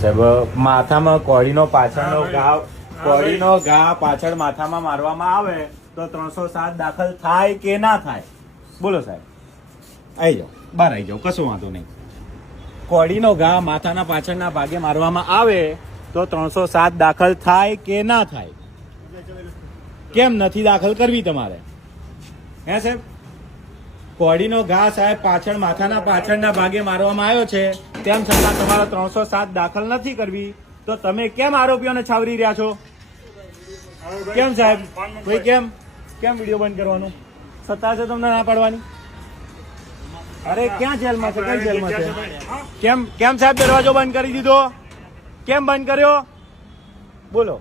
માથામાં કોળીનો પાછળનો ઘા પાછળ માથામાં મારવામાં આવે તો 307 દાખલ થાય કે ના થાય? બોલો સાહેબ, આવી જાઓ, બહાર આવી જાઓ, કશું વાંધો નહીં. કોળીનો ઘા માથાના પાછળના ભાગે મારવામાં આવે તો 307 દાખલ થાય કે ના થાય? કેમ નથી દાખલ કરવી તમારે? હે સાહેબ, કોળીનો ઘા સાહેબ પાછળ માથાના પાછળના ભાગે મારવામાં આવ્યો છે, તેમ છતાં તમારે 307 દાખલ નથી કરવી, તો તમે કેમ આરોપીઓને છાવરી રહ્યા છો? કેમ સાહેબ, ભાઈ કેમ વિડીયો બંધ કરવાનું? સત્તા છે તમને ના પાડવાની? અરે ક્યાં જેલમાં છે? કઈ જેલમાં છે? કેમ સાહેબ દરવાજો બંધ કરી દીધો? કેમ બંધ કર્યો? બોલો.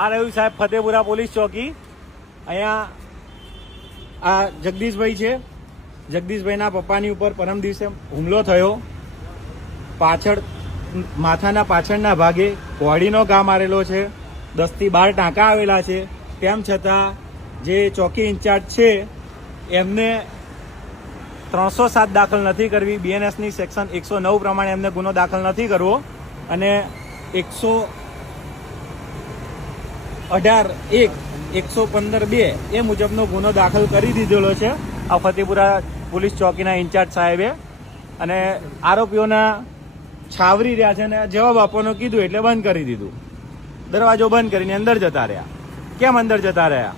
આ રહ્યું સાહેબ ફતેપુરા પોલીસ ચોકી. અહીંયા આ જગદીશભાઈ છે. જગદીશભાઈના પપ્પાની ઉપર પરમ દિવસે હુમલો થયો. પાછળ માથાના પાછળના ભાગે કોળીનો ઘા મારેલો છે. 10 થી 12 ટાંકા આવેલા છે. તેમ છતાં જે ચોકી ઇન્ચાર્જ છે એમને 307 દાખલ નથી કરવી. બીએનએસની સેક્શન 109 પ્રમાણે એમને ગુનો દાખલ નથી કરવો અને 118(1) 115(2) એ મુજબનો ગુનો દાખલ કરી દીધેલો છે આ ફતેપુરા પોલીસ ચોકીના ઇન્ચાર્જ સાહેબે. અને આરોપીઓના છાવરી રહ્યા છે અને જવાબ આપવાનું કીધું એટલે બંધ કરી દીધું. દરવાજો બંધ કરીને અંદર જતા રહ્યા. કેમ અંદર જતા રહ્યા?